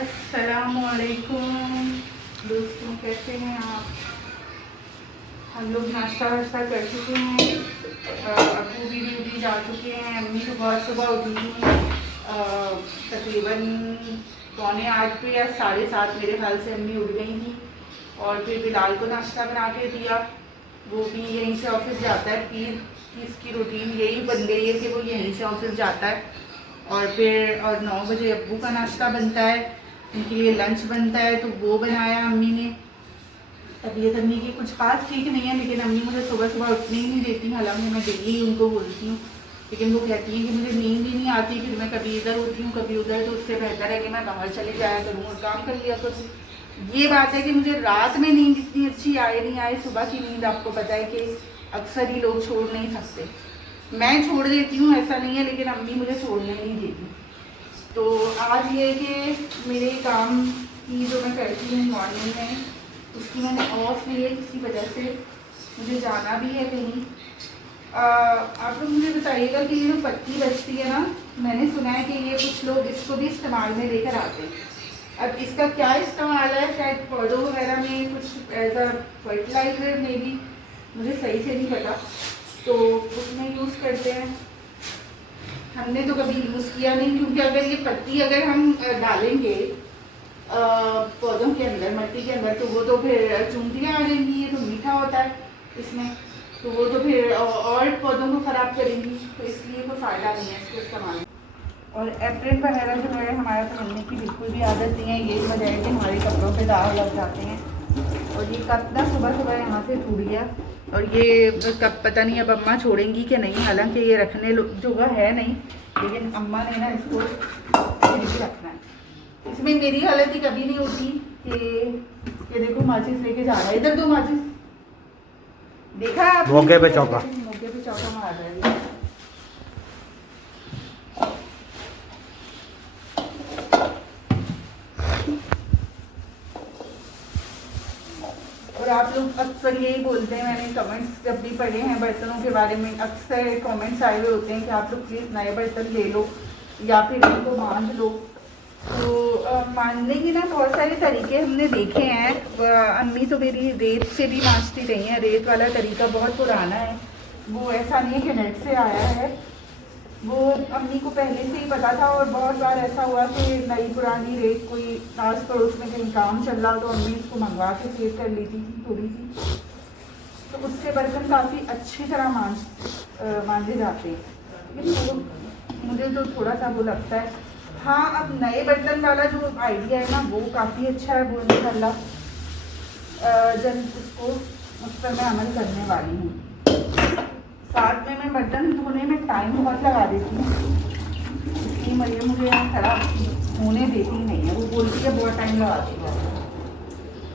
अस्सलामुअलैकुम दोस्तों, कैसे हैं आप। हम लोग नाश्ता वाश्ता कर चुके हैं। अबू भी ड्यूटी जा चुके हैं। अम्मी तो बहुत सुबह उठी थी, तकरीबन 7:45 पे या 7:30 मेरे ख्याल से अम्मी उठ गई थी। और फिर बिलाल को नाश्ता बना के दिया। वो भी यहीं से ऑफिस जाता है। पीर की इसकी रूटीन यही बन गई है कि वो यहीं से ऑफिस जाता है। और फिर 9 बजे अब्बू का नाश्ता बनता है, उनके लिए लंच बनता है, तो वो बनाया अम्मी ने। तबीयत अम्मी की कुछ खास ठीक नहीं है, लेकिन अम्मी मुझे सुबह सुबह उठने ही नहीं देती। हालांकि मैं डेली उनको बोलती हूँ, लेकिन वो कहती हैं कि मुझे नींद ही नहीं आती, फिर मैं कभी इधर उठी हूँ कभी उधर, तो उससे बेहतर है कि मैं बाहर चले जाया करूँ और काम कर लिया करूँ। ये बात है कि मुझे रात में नींद इतनी अच्छी आए नहीं आए, सुबह की नींद आपको पता है कि अक्सर ही लोग छोड़ नहीं सकते। मैं छोड़ देती हूँ, ऐसा नहीं है, लेकिन अम्मी मुझे छोड़ने नहीं देती। तो आज ये कि मेरे काम की जो मैं करती हूँ मॉर्निंग में, उसकी मैंने ऑफ ली है किसी वजह से। मुझे जाना भी है कहीं। आप लोग मुझे बताइएगा कि ये जो पत्ती बचती है ना, मैंने सुना है कि ये कुछ लोग इसको भी इस्तेमाल में लेकर आते हैं। अब इसका क्या इस्तेमाल है, शायद पौधों वगैरह में कुछ एज अ फर्टिलाइजर में भी, मुझे सही से नहीं पता, तो उसमें यूज़ करते हैं। हमने तो कभी यूज़ किया नहीं, क्योंकि अगर ये पत्ती अगर हम डालेंगे पौधों के अंदर, मिट्टी के अंदर, तो वो तो फिर चूंटियाँ आ जाएंगी। ये तो मीठा होता है इसमें, तो वो तो फिर और पौधों को ख़राब करेंगी, तो इसलिए कोई फ़ायदा नहीं है इसको इस्तेमाल। और एप्रिन वगैरह जो है हमारा पहनने की बिल्कुल भी आदत नहीं है। ये वजह है कि हमारे कपड़ों पे दाग लग जाते हैं। और ये कप ना सुबह सुबह यहाँ से टूट गया, और ये कप पता नहीं अब अम्मा छोड़ेंगी कि नहीं। हालांकि ये रखने जोगा है नहीं, लेकिन अम्मा ने ना इसको फिर भी रखना है। इसमें मेरी हालत ही कभी नहीं होती कि देखो माचिस लेके जा रहा है, इधर दो माचिस, देखा है आपने? मौके पे चौका मार रहा है। और आप लोग अक्सर यही बोलते हैं, मैंने कमेंट्स जब भी पढ़े हैं बर्तनों के बारे में, अक्सर कमेंट्स आए हुए होते हैं कि आप लोग प्लीज़ नए बर्तन ले लो या फिर इनको मांझ लो। तो मांझने के ना बहुत सारे तरीके हमने देखे हैं। अम्मी तो मेरी रेत से भी मांझती रही हैं। रेत वाला तरीका बहुत पुराना है, वो ऐसा नहीं है कि नेट से आया है। वो अम्मी को पहले से ही पता था। और बहुत बार ऐसा हुआ कि नई पुरानी रेत कोई आस पड़ोस में कहीं काम चल रहा, तो अम्मी उसको मंगवा के सेव कर लेती थी थोड़ी सी, तो उससे बर्तन काफ़ी अच्छी तरह मांझे जाते हैं। लेकिन मुझे तो थोड़ा सा वो लगता है। हाँ, अब नए बर्तन वाला जो आइडिया है ना, वो काफ़ी अच्छा है। वो इंशाल्लाह जब उसको उस पर मैं अमल करने वाली हूँ। साथ में मैं बर्तन धोने में टाइम बहुत लगा देती हूँ, इसलिए मरियम मुझे खड़ा होने देती नहीं है। वो बोलती है बहुत टाइम लगाती है।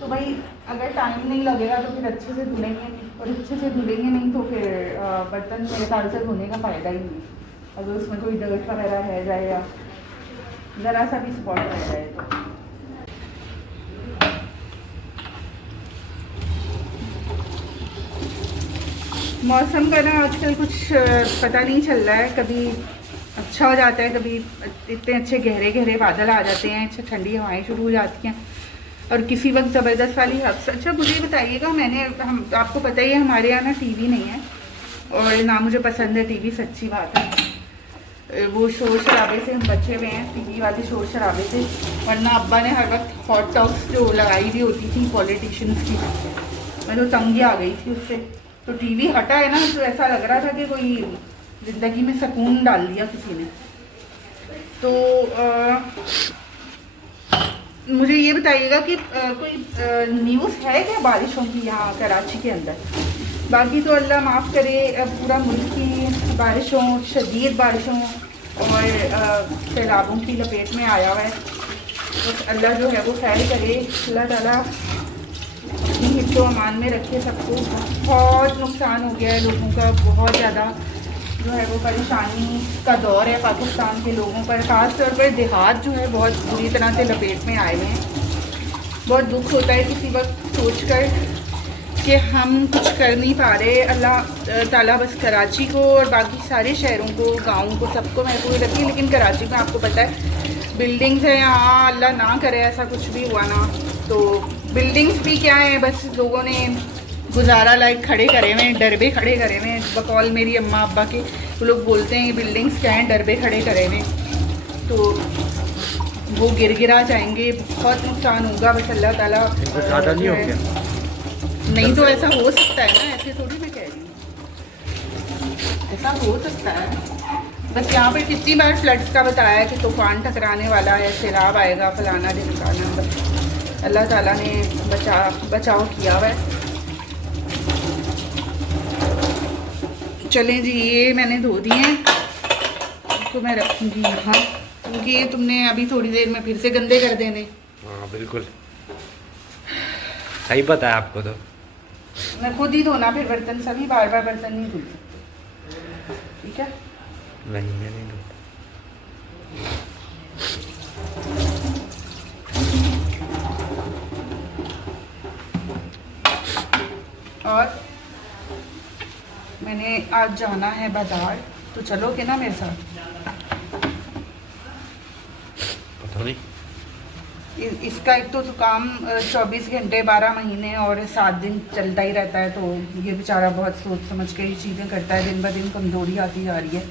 तो भाई अगर टाइम नहीं लगेगा तो फिर अच्छे से धुलेंगे, और अच्छे से धुलेंगे नहीं तो फिर बर्तन मेरे ख्याल से धोने का फ़ायदा ही नहीं। अगर उसमें कोई डर्ट वगैरह रह जाए या ज़रा सा भी स्पॉट रह जाए तो। मौसम का ना आजकल कुछ पता नहीं चल रहा है। कभी अच्छा हो जाता है, कभी इतने अच्छे गहरे गहरे बादल आ जाते हैं, अच्छा ठंडी हवाएं शुरू हो जाती हैं, और किसी वक्त ज़बरदस्त वाली हफ्स। अच्छा मुझे बताइएगा, हम आपको पता ही है हमारे यहाँ ना टीवी नहीं है, और ना मुझे पसंद है टीवी, सच्ची बात है। वो शोर शराबे से हम बचे हुए हैं, टीवी वाले शोर शराबे से। वरना अब्बा ने हर वक्त हॉट टॉक्स जो लगाई हुई होती थी पॉलिटिशियंस की, मैं तो तंगी आ गई थी उससे। तो टीवी हटा है ना, तो ऐसा लग रहा था कि कोई ज़िंदगी में सुकून डाल दिया किसी ने। तो मुझे ये बताइएगा कि कोई न्यूज़ है क्या बारिशों की यहाँ कराची के अंदर? बाकी तो अल्लाह माफ़ करे, पूरा मुल्क की बारिशों, शदीद बारिशों और सैलाबों की लपेट में आया हुआ है। तो अल्लाह जो है वो खैर करे, अल्लाह ताला अपनी हिफ्ज़ो अमान में रखे सबको। बहुत नुकसान हो गया है लोगों का, बहुत ज़्यादा जो है वो परेशानी का दौर है पाकिस्तान के लोगों पर। ख़ास तौर पर देहात जो है बहुत बुरी तरह से लपेट में आए हैं। बहुत दुख होता है किसी वक्त सोचकर कि हम कुछ कर नहीं पा रहे। अल्लाह ताला बस कराची को और बाकी सारे शहरों को, गाँवों को, सबको महफूज रखी। लेकिन कराची में आपको पता है बिल्डिंग्स है यहाँ, अल्लाह ना करे ऐसा कुछ भी हुआ ना तो बिल्डिंग्स भी क्या है, बस लोगों ने गुजारा लायक खड़े करे हुए हैं, डरबे खड़े करे हुए हैं। बकौल मेरी अम्मा अब्बा के वो लोग बोलते हैं बिल्डिंग्स क्या हैं, डरबे खड़े करे हुए हैं, तो वो गिर गिरा जाएंगे, बहुत नुकसान होगा। बस अल्लाह ताला ज़्यादा नहीं हो गया, नहीं तो ऐसा हो सकता है ना, ऐसे थोड़ी मैं कह रही हूँ, ऐसा हो सकता है। बस यहाँ पर कितनी बार फ्लड्स का बताया कि तूफान टकराने वाला है, सैलाब आएगा, फलाना ढिमकाना, बस अल्लाह ताला ने बचाव किया हुआ है। चलें जी, ये मैंने धो दिए हैं, इसको मैं रखूँगी यहाँ, क्योंकि ये तुमने अभी थोड़ी देर में फिर से गंदे कर देने। हाँ बिल्कुल सही पता है आपको, तो मैं खुद ही धोना फिर बर्तन, सभी बार बार बर्तन नहीं धुल सकते, ठीक है? नहीं मैं नहीं धोता। और मैंने आज जाना है बाजार, तो चलोगे ना मेरे साथ? पता नहीं, इसका एक तो काम 24 घंटे 12 महीने और 7 दिन चलता ही रहता है, तो ये बेचारा बहुत सोच समझ के ये चीज़ें करता है। दिन ब दिन कमज़ोरी आती जा रही है,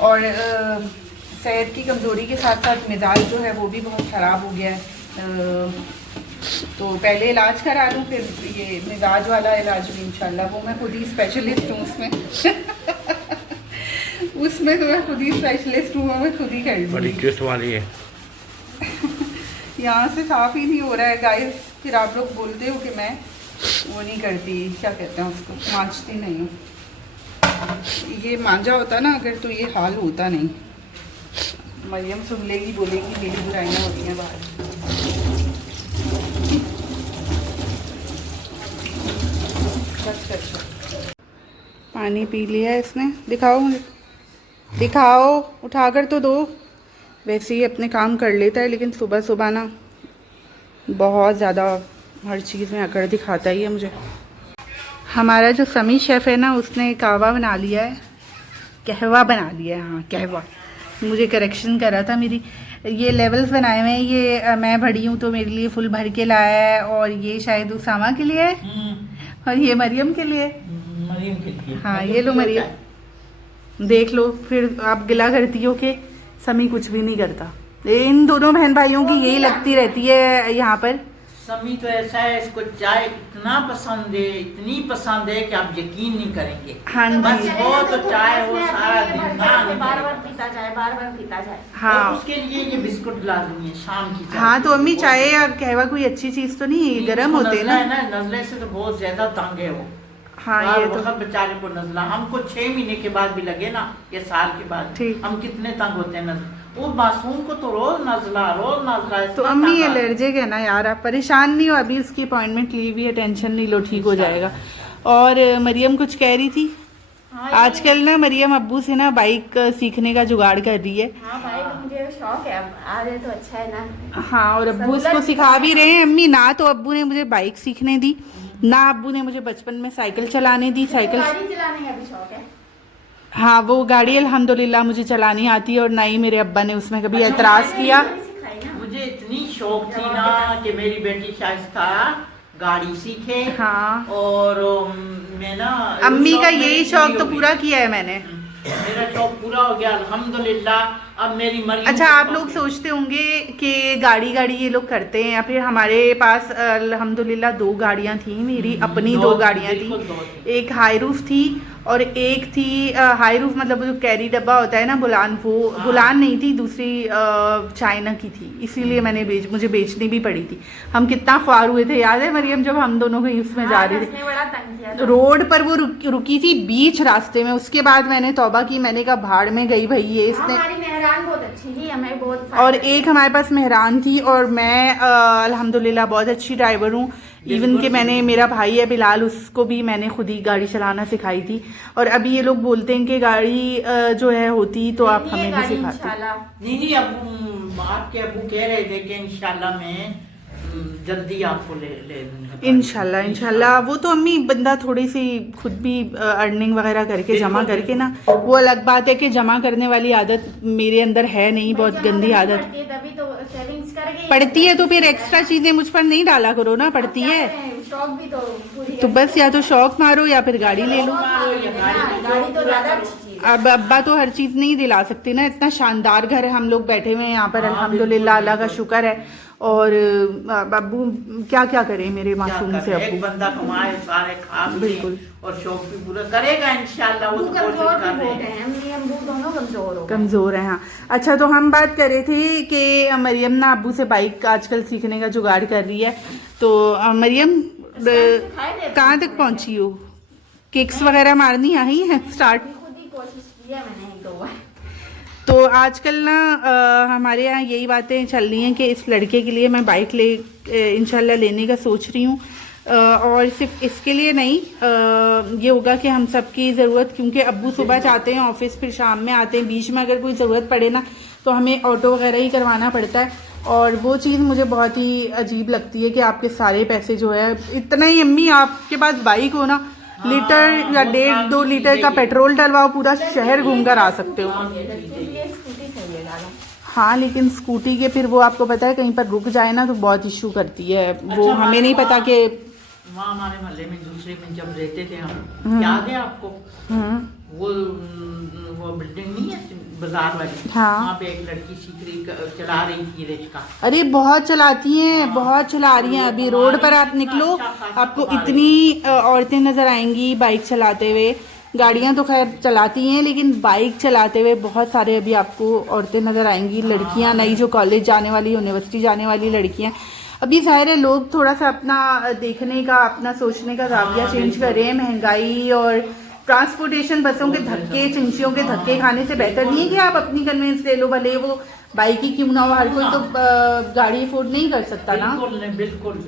और सेहत की कमज़ोरी के साथ साथ मिजाज जो है वो भी बहुत ख़राब हो गया है। तो पहले इलाज करा लूँ, फिर ये मिजाज वाला इलाज भी इंशाल्लाह, वो मैं खुद ही स्पेशलिस्ट हूँ उसमें उसमें तो मैं खुद ही स्पेशलिस्ट हूँ, मैं खुद ही कर लूँगी। बड़ी ट्विस्ट वाली है यहाँ से साफ़ ही नहीं हो रहा है गाइस, फिर आप लोग बोलते हो कि मैं वो नहीं करती, क्या कहते हैं उसको, मांजती नहीं हूँ। ये मांझा होता ना अगर, तो ये हाल होता नहीं। मरियम सुन लेगी, बोलेगी मेरी बुराइयाँ होती हैं बाहर। बस कर, पानी पी लिया है इसने, दिखाओ मुझे, दिखाओ, उठा कर तो दो। वैसे ही अपने काम कर लेता है, लेकिन सुबह सुबह ना बहुत ज़्यादा हर चीज़ में अकड़ दिखाता ही है मुझे। हमारा जो समी शेफ़ है ना, उसने कहवा बना लिया है, कहवा बना लिया है, हाँ कहवा। मुझे करेक्शन करा था, मेरी ये लेवल्स बनाए हुए हैं, ये मैं भरी हूँ तो मेरे लिए फुल भर के लाया है, और ये शायद उसामा के लिए है, और ये मरियम के लिए, मरियम के लिए। हाँ ये लो मरियम, देख लो, फिर आप गिला करती हो कि समी कुछ भी नहीं करता। इन दोनों बहन भाइयों की यही लगती रहती है यहाँ पर। समी तो ऐसा है, इसको चाय इतना पसंद है, इतनी पसंद है कि आप यकीन नहीं करेंगे। हाँ जी, बस वो तो चाय वो सारा दिन बार बार पीता जाए। हाँ और उसके लिए ये बिस्कुट लाजमी है शाम की चाय। हाँ, तो अम्मी चाय या कहवा कोई अच्छी चीज़ तो नहीं है, गर्म होते हैं ना। नजले से तो बहुत ज्यादा तंग है वो। हाँ ये तो बेचारे को नजला, हमको 6 महीने के बाद भी लगे ना, ये साल के बाद, ठीक। हम कितने तंग होते हैं नजला, वो मासूम को तो रोज नजला। तो अम्मी ये एलर्जिक है ना यार, आप परेशान नहीं हो, अभी उसकी अपॉइंटमेंट ली हुई है, टेंशन नहीं लो, ठीक हो जाएगा। और मरियम कुछ कह रही थी, आजकल ना मरियम अब्बू से ना बाइक सीखने का जुगाड़ कर रही है। हाँ भाई, मुझे शौक है, आ रहे तो अच्छा है ना। हाँ, और अब्बू उसको सिखा भी रहे हैं। अम्मी ना तो अब्बू ने मुझे बाइक सीखने दी, ना अब्बू ने मुझे बचपन में साइकिल चलाने दी। साइकिल गाड़ी चलाने का भी शौक है। हाँ, वो गाड़ी अल्हम्दुलिल्लाह मुझे चलानी आती है, और ना ही मेरे अब्बा ने उसमें कभी एतराज़ किया। मुझे इतनी शौक थी ना कि मेरी बेटी शाइस्ता गाड़ी सीखे। हाँ, और मैं ना अम्मी का यही शौक तो पूरा किया है मैंने। मेरा शौक पूरा हो गया अल्हम्दुलिल्लाह। अब मेरी मर्जी। अच्छा, आप लोग सोचते होंगे कि गाड़ी ये लोग करते हैं, या फिर हमारे पास अल्हम्दुलिल्लाह 2 गाड़ियाँ थी, मेरी अपनी 2 गाड़ियाँ थी। एक हाई रूफ थी और एक थी हाई रूफ मतलब जो कैरी डब्बा होता है ना, बुलान, वो बुलान नहीं थी, दूसरी चाइना की थी, इसीलिए मुझे बेचनी भी पड़ी थी। हम कितना ख्वार हुए थे, याद है मरियम, जब हम दोनों कहीं उसमें जा रहे थे, रोड पर वो रुकी थी बीच रास्ते में। उसके बाद मैंने तौबा की, मैंने कहा भाड़ में गई भाई ये, इसने। मेहरान बहुत अच्छी थी, हमें बहुत। और एक हमारे पास मेहरान थी, और मैं अल्हम्दुलिल्लाह बहुत अच्छी ड्राइवर हूँ। इवन कि मैंने, मेरा भाई है बिलाल, उसको भी मैंने खुद ही गाड़ी चलाना सिखाई थी। और अभी ये लोग बोलते हैं कि गाड़ी जो है होती तो आप हमें भी सिखाते। नहीं, अबू आपके अबू कह रहे थे कि इंशाल्लाह मैं जल्दी आपको ले दूंगा। इंशाल्लाह इंशाल्लाह। वो तो अम्मी बंदा थोड़ी सी खुद भी अर्निंग वगैरह करके जमा करके ना, वो अलग बात है कि जमा करने वाली आदत मेरे अंदर है नहीं, बहुत गंदी आदत। पड़ती है तभी तो सेविंग्स करके पड़ती है तो फिर एक्स्ट्रा चीजें मुझ पर नहीं डाला करो ना, पड़ती है शौक भी तो पूरी तो बस या तो शौक मारो या फिर गाड़ी ले लो। गाड़ी तो ज्यादा अच्छी चीज है। अब अब्बा तो हर चीज नहीं दिला सकते ना, इतना शानदार घर है, हम लोग बैठे हुए हैं यहाँ पर अल्हम्दुलिल्लाह, अल्लाह का शुक्र है। और अब्बू क्या क्या करे मेरे मासूम से एक अब्बू। बंदा कमाए सारे खा भी बिल्कुल। और शौक भी पूरा करेगा इंशाल्लाह। वो अम्बू तो कोशिश कमजोर कर भी रहे बहुत हैं। हैं, अम्मी अम्बू दोनों कमजोर हो गए। कमजोर है हाँ। अच्छा तो हम बात कर रहे थे कि मरियम ना अब्बू से बाइक आजकल सीखने का जुगाड़ कर रही है। तो मरियम कहाँ तक पहुंची हो? किक्स वगैरह मारनी आई है स्टार्ट? खुद ही कोशिश किया मैंने एक दो बार। तो आजकल ना हमारे यहाँ यही बातें चल रही हैं कि इस लड़के के लिए मैं बाइक इंशाल्लाह लेने का सोच रही हूँ। और सिर्फ इसके लिए नहीं, ये होगा कि हम सबकी ज़रूरत, क्योंकि अब्बू सुबह जाते हैं ऑफिस, फिर शाम में आते हैं, बीच में अगर कोई ज़रूरत पड़े ना तो हमें ऑटो वगैरह ही करवाना पड़ता है। और वो चीज़ मुझे बहुत ही अजीब लगती है कि आपके सारे पैसे जो है, इतना ही अम्मी आपके पास बाइक हो ना, लीटर या 1.5-2 लीटर का पेट्रोल डलवाओ, पूरा शहर घूम कर आ सकते हो। स्कूटी सही है ज्यादा। हाँ लेकिन स्कूटी के फिर वो आपको पता है कहीं पर रुक जाए ना तो बहुत इशू करती है वो, अच्छा, हमें नहीं पता कि वहाँ हमारे मोहल्ले में दूसरे में जब रहते थे हम, याद है आपको वो बिल्डिंग नहीं है बाजार वाली, हाँ। वहाँ पे एक लड़की सीख रही चला रही थी रिक्शा। अरे बहुत चलाती हैं, बहुत चला रही हैं। अभी रोड पर आप निकलो आपको इतनी औरतें नजर आएंगी बाइक चलाते हुए। गाड़ियां तो खैर चलाती हैं लेकिन बाइक चलाते हुए बहुत सारे अभी आपको औरतें नजर आएंगी, लड़कियां नई जो कॉलेज जाने वाली, यूनिवर्सिटी जाने वाली लड़कियां। अभी ज़ाहिर है लोग थोड़ा सा अपना देखने का, अपना सोचने का ज़ाविया चेंज कर रहे हैं। महंगाई और ट्रांसपोर्टेशन, बसों के धक्के, चिंचियों के धक्के खाने से बेहतर नहीं है कि आप अपनी कन्वेंस ले लो, भले वो बाइक ही क्यों ना हो। हर कोई तो गाड़ी अफोर्ड नहीं कर सकता ना। बिल्कुल।